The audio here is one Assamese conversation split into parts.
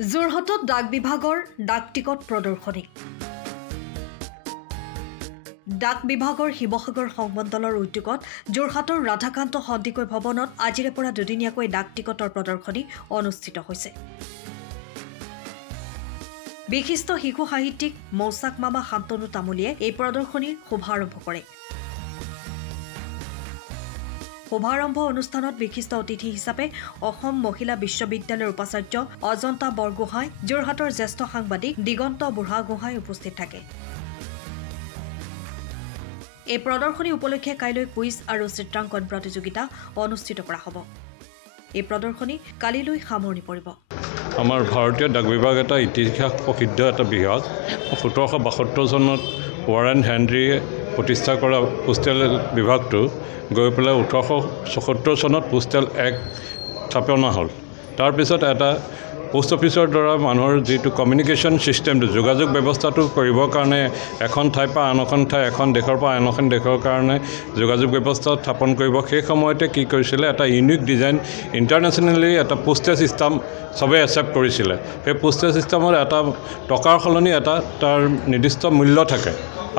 যোৰহাটত ডাক বিভাগৰ ডাক টিকট প্ৰদৰ্শনী। ডাক বিভাগৰ শিৱসাগৰ সংমণ্ডলৰ উদ্যোগত যোৰহাটৰ ৰাধাকান্ত সন্দিকৈ ভৱনত আজিৰে পৰা দুদিনীয়াকৈ ডাক টিকটৰ প্ৰদৰ্শনী অনুষ্ঠিত হৈছে। বিশিষ্ট শিশু সাহিত্যিক মৌচাক মামা শান্তনু তামুলীয়ে এই প্ৰদৰ্শনীৰ শুভাৰম্ভ কৰে। শুভাৰম্ভ অনুষ্ঠানত বিশিষ্ট অতিথি হিচাপে অসম মহিলা বিশ্ববিদ্যালয়ৰ উপাচাৰ্য অজন্তা বৰগোহাঁই, যোৰহাটৰ জ্যেষ্ঠ সাংবাদিক দিগন্ত বুঢ়াগোহাঁই উপস্থিত থাকে। এই প্ৰদৰ্শনী উপলক্ষে কাইলৈ কুইজ আৰু চিত্ৰাংকন প্ৰতিযোগিতা অনুষ্ঠিত কৰা হ'ব। এই প্ৰদৰ্শনী কালিলৈ সামৰণি পৰিব। আমাৰ ভাৰতীয় ডাক বিভাগ এটা ইতিহাস প্ৰসিদ্ধ এটা বিভাগ। 1772 চনত ৱাৰেন হেনৰীয়ে প্ৰতিষ্ঠা কৰা পোষ্টেল বিভাগটো গৈ পেলাই 1874 চনত পোষ্টেল এক্ট স্থাপনা হ'ল। তাৰপিছত এটা পোষ্ট অফিচৰ দ্বাৰা মানুহৰ যিটো কমিউনিকেশ্যন ছিষ্টেমটো, যোগাযোগ ব্যৱস্থাটো কৰিবৰ কাৰণে এখন ঠাইৰ পৰা আন এখন ঠাই, এখন দেশৰ পৰা আন এখন দেশৰ কাৰণে যোগাযোগ ব্যৱস্থা স্থাপন কৰিব, সেই সময়তে কি কৰিছিলে, এটা ইউনিক ডিজাইন ইণ্টাৰনেশ্যনেলি এটা পোষ্টেজ ছিষ্টেম চবেই একচেপ্ট কৰিছিলে। সেই পোষ্টেজ ছিষ্টেমত এটা টকাৰ সলনি এটা তাৰ নিৰ্দিষ্ট মূল্য থাকে,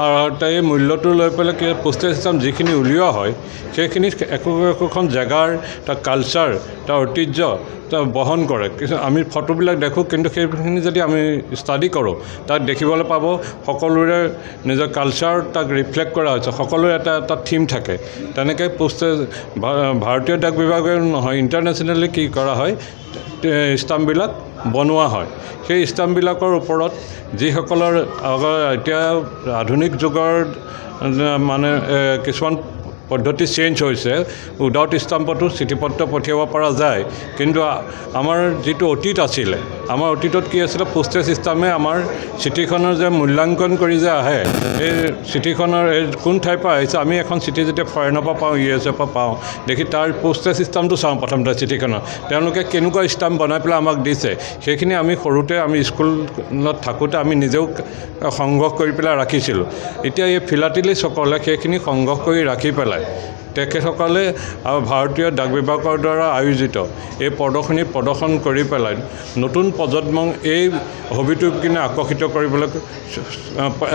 আৰু এই মূল্যটো লৈ পেলাই কি পোষ্টেজ ছিষ্টেম যিখিনি উলিওৱা হয় সেইখিনি একোখন জেগাৰ তাৰ কালচাৰ, তাৰ ঐতিহ্য তাৰ বহন কৰে। আমি ফটোবিলাক দেখোঁ, কিন্তু সেইখিনি যদি আমি ষ্টাডি কৰোঁ তাত দেখিবলৈ পাব সকলোৰে নিজৰ কালচাৰ তাক ৰিফ্লেক্ট কৰা হৈছে, সকলোৰে এটা এটা থিম থাকে। তেনেকৈ পোষ্টেজ ভাৰতীয় ডাক বিভাগে নহয়, ইণ্টাৰনেশ্যনেলি কি কৰা হয়, ষ্টাম্পবিলাক বনোৱা হয়। সেই ষ্টাম্পবিলাকৰ ওপৰত যিসকলৰ এতিয়া আধুনিক যুগৰ মানে কিছুমান পদ্ধতি চেঞ্জ হৈছে, উইদাউট ষ্টাম্পতো চিঠি পত্ৰ পঠিয়াব পৰা যায়। কিন্তু আমাৰ যিটো অতীত আছিলে, আমাৰ অতীতত কি আছিলে, পোষ্টেজ ছিষ্টেমে আমাৰ চিঠিখনৰ যে মূল্যাংকন কৰি যে আহে, এই চিঠিখনৰ এই কোন ঠাইৰ পৰা আহিছে, আমি এখন চিঠি যেতিয়া ফৰেনৰ পৰা পাওঁ, USA পৰা পাওঁ, দেখি তাৰ পোষ্টেজ ছিষ্টেমটো চাওঁ প্ৰথমতে চিঠিখনৰ, তেওঁলোকে কেনেকুৱা ষ্টাম্প বনাই পেলাই আমাক দিছে। সেইখিনি আমি সৰুতে আমি স্কুলত থাকোঁতে আমি নিজেও সংগ্ৰহ কৰি পেলাই ৰাখিছিলোঁ। এতিয়া এই ফিলাটেলিষ্টসকলে সেইখিনি সংগ্ৰহ কৰি ৰাখি পেলাই তেখেতসকলে ভাৰতীয় ডাক বিভাগৰ দ্বাৰা আয়োজিত এই প্ৰদৰ্শনী প্ৰদৰ্শন কৰি পেলাই নতুন প্ৰজন্মক এই হবিটোৰ কিনে আকৰ্ষিত কৰিবলৈ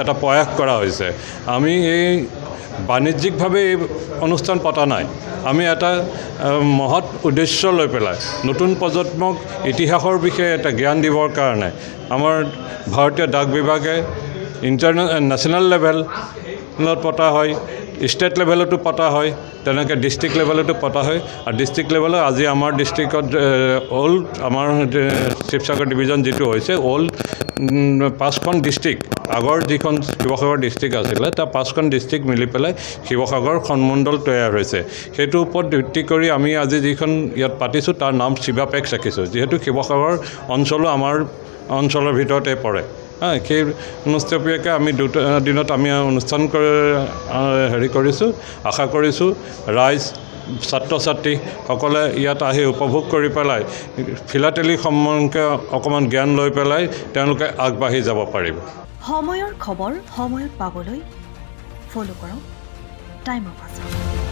এটা প্ৰয়াস কৰা হৈছে। আমি এই বাণিজ্যিকভাৱে এই অনুষ্ঠান পতা নাই, আমি এটা মহৎ উদ্দেশ্য লৈ পেলাই নতুন প্ৰজন্মক ইতিহাসৰ বিষয়ে এটা জ্ঞান দিবৰ কাৰণে আমাৰ ভাৰতীয় ডাক বিভাগে নেশ্যনেল লেভেলত পতা হয়, ষ্টেট লেভেলতো পতা হয়, তেনেকৈ ডিষ্ট্ৰিক্ট লেভেলতো পতা হয়। আৰু ডিষ্ট্ৰিক্ট লেভেলত আজি আমাৰ ডিষ্ট্ৰিক্টত অল্ড আমাৰ শিৱসাগৰ ডিভিজন যিটো হৈছে, অল্ড 5খন ডিষ্ট্ৰিক্ট, আগৰ যিখন শিৱসাগৰ ডিষ্ট্ৰিক্ট আছিলে তাৰ 5খন ডিষ্ট্ৰিক্ট মিলি পেলাই শিৱসাগৰ সন্মণ্ডল তৈয়াৰ হৈছে। সেইটোৰ ওপৰত ভিত্তি কৰি আমি আজি যিখন ইয়াত পাতিছোঁ তাৰ নাম শিৱাপেক্স ৰাখিছোঁ, যিহেতু শিৱসাগৰ অঞ্চলো আমাৰ অঞ্চলৰ ভিতৰতে পৰে। সেই অনুষ্ঠানকে আমি 2 দিনত আমি অনুষ্ঠান কৰিছোঁ। আশা কৰিছোঁ ৰাইজ, ছাত্ৰ ছাত্ৰীসকলে ইয়াত আহি উপভোগ কৰি পেলাই ফিলাটেলি সম্বন্ধে অকণমান জ্ঞান লৈ পেলাই তেওঁলোকে আগবাঢ়ি যাব পাৰিব। সময়ৰ খবৰ সময়ত পাবলৈ ফ'ল' কৰক টাইম অফ আছাম।